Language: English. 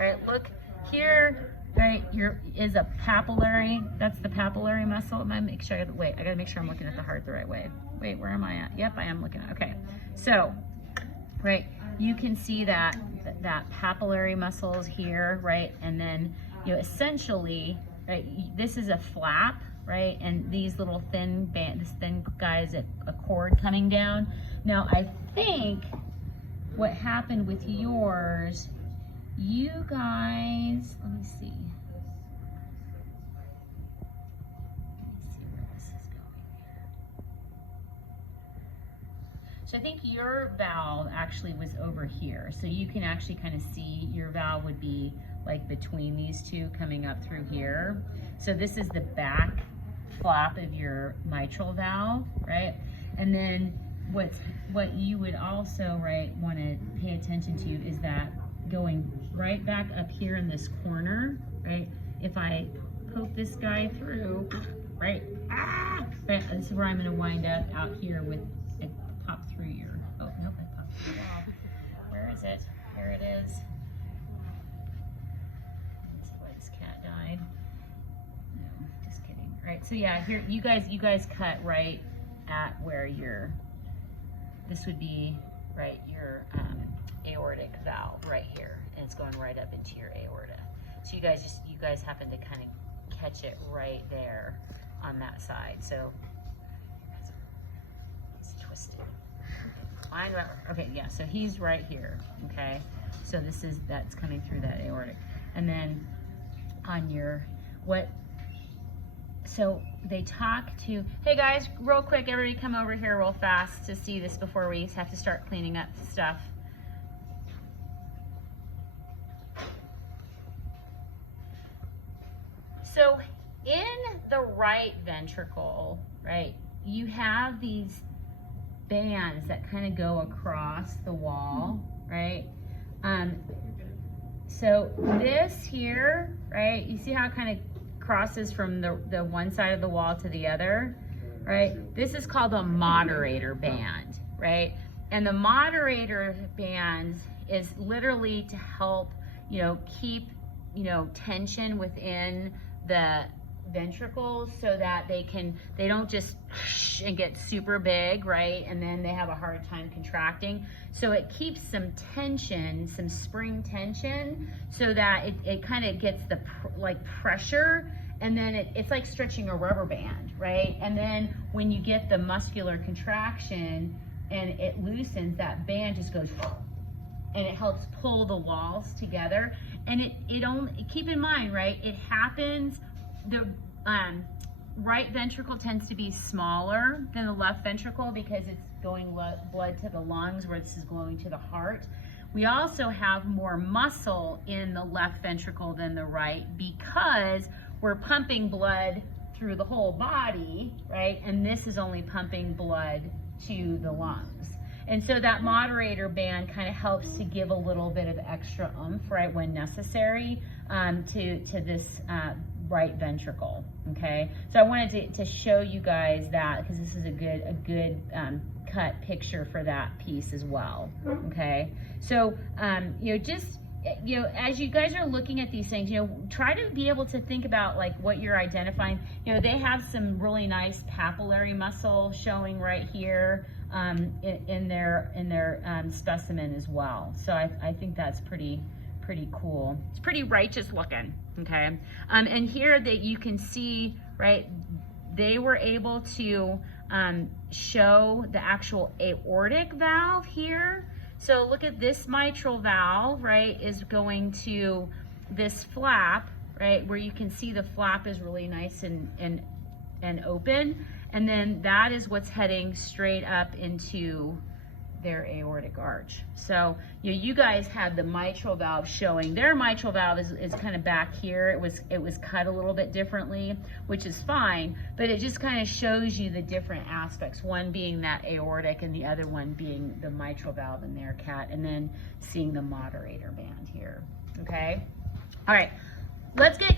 right? Look here, right? Is a papillary. That's the papillary muscle. I'm gonna make sure I gotta make sure I'm looking at the heart the right way. Wait, where am I at? Yep, I am looking at. Okay, so right, you can see that papillary muscles here, right? And then essentially, right, this is a flap, right? And these little this thin guy is a cord coming down. Now I think what happened with yours, you guys, let me see. Where this is going here. So I think your valve actually was over here. So you can actually kind of see your valve would be like between these two coming up through here. So this is the back flap of your mitral valve, right? And then what you would also, right, want to pay attention to is that going right back up here in this corner, right? If I poke this guy through, right, right, this is where I'm going to wind up out here with it pop through your, oh, nope, I popped through the wall. Where is it? Here it is. Let's see why this cat died. No, just kidding. Right, so yeah, here, you guys cut right at where this would be, right, your aortic valve right here, and it's going right up into your aorta. So you guys happen to kind of catch it right there on that side. So it's twisted. Okay, yeah, so he's right here, okay? So that's coming through that aortic. And then on your, so they talk to, hey guys, real quick, everybody come over here real fast to see this before we have to start cleaning up stuff. So in the right ventricle, right, you have these bands that kind of go across the wall, right? So this here, right, you see how it kind of crosses from the one side of the wall to the other, right? This is called a moderator band, right? And the moderator band is literally to help, keep, tension within the ventricles so that they don't just and get super big, right? And then they have a hard time contracting. So it keeps some tension, some spring tension, so that it kind of gets the pressure, and then it's like stretching a rubber band, right? And then when you get the muscular contraction and it loosens, that band just goes, and it helps pull the walls together. And it only, keep in mind, right, it happens, the right ventricle tends to be smaller than the left ventricle because it's going blood to the lungs, where this is going to the heart. We also have more muscle in the left ventricle than the right because we're pumping blood through the whole body, right? And this is only pumping blood to the lungs. And so that moderator band kind of helps to give a little bit of extra oomph, right, when necessary, to this right ventricle, okay? So I wanted to show you guys that because this is a good cut picture for that piece as well, okay? So, as you guys are looking at these things, try to be able to think about like what you're identifying. They have some really nice papillary muscle showing right here in their specimen as well. So I think that's pretty cool. It's pretty righteous looking, okay? And here that you can see, right, they were able to show the actual aortic valve here. So look at this mitral valve, right, is going to this flap, right, where you can see the flap is really nice and open. And then that is what's heading straight up into their aortic arch. So you guys had the mitral valve showing. Their mitral valve is kind of back here. It was cut a little bit differently, which is fine, but it just kind of shows you the different aspects, one being that aortic and the other one being the mitral valve in their cat, and then seeing the moderator band here, okay? All right, let's get